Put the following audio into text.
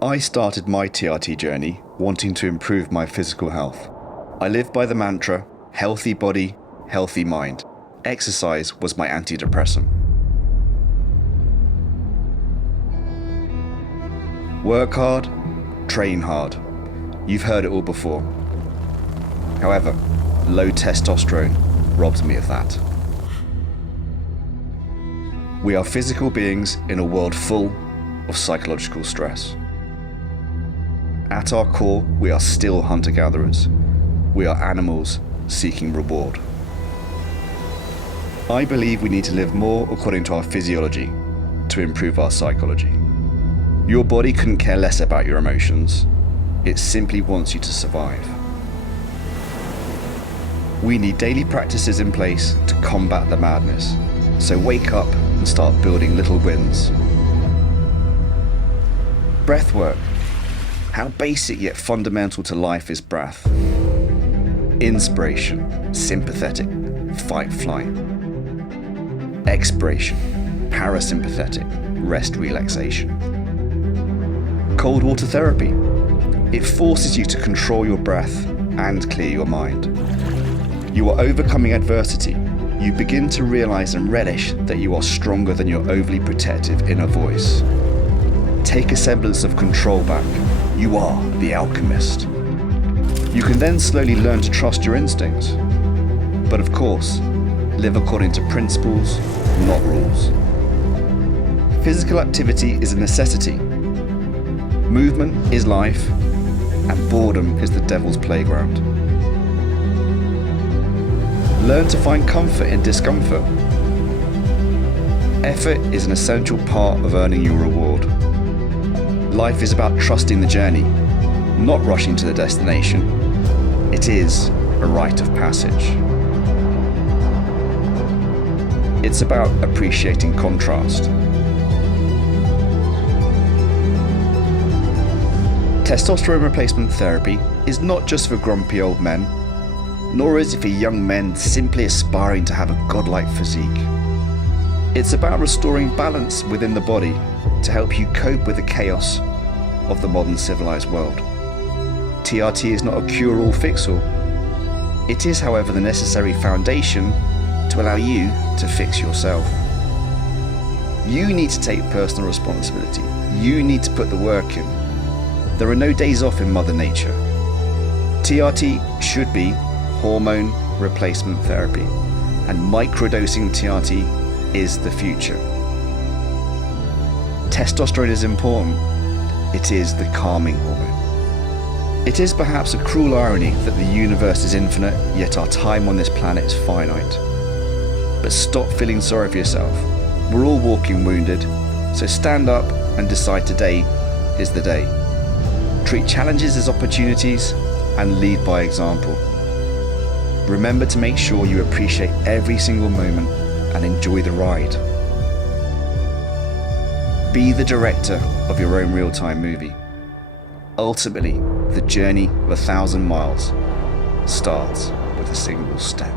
I started my TRT journey wanting to improve my physical health. I live by the mantra, healthy body, healthy mind. Exercise was my antidepressant. Work hard, train hard. You've heard it all before. However, low testosterone robs me of that. We are physical beings in a world full of psychological stress. At our core, we are still hunter-gatherers. We are animals seeking reward. I believe we need to live more according to our physiology to improve our psychology. Your body couldn't care less about your emotions. It simply wants you to survive. We need daily practices in place to combat the madness. So wake up and start building little wins. Breath work. How basic yet fundamental to life is breath. Inspiration, sympathetic, fight, flight. Expiration, parasympathetic, rest, relaxation. Cold water therapy. It forces you to control your breath and clear your mind. You are overcoming adversity. You begin to realize and relish that you are stronger than your overly protective inner voice. Take a semblance of control back. You are the alchemist. You can then slowly learn to trust your instincts. But of course, live according to principles, not rules. Physical activity is a necessity. Movement is life, and boredom is the devil's playground. Learn to find comfort in discomfort. Effort is an essential part of earning your reward. Life is about trusting the journey, not rushing to the destination. It is a rite of passage. It's about appreciating contrast. Testosterone replacement therapy is not just for grumpy old men, nor is it for young men simply aspiring to have a godlike physique. It's about restoring balance within the body to help you cope with the chaos of the modern civilized world. TRT is not a cure-all, fix-all. It is, however, the necessary foundation to allow you to fix yourself. You need to take personal responsibility. You need to put the work in. There are no days off in Mother Nature. TRT should be hormone replacement therapy, and microdosing TRT is the future. Testosterone is important. It is the calming hormone. It is perhaps a cruel irony that the universe is infinite, yet our time on this planet is finite. But stop feeling sorry for yourself. We're all walking wounded, so stand up and decide today is the day. Treat challenges as opportunities and lead by example. Remember to make sure you appreciate every single moment and enjoy the ride. Be the director of your own real-time movie. Ultimately, the journey of 1,000 miles starts with a single step.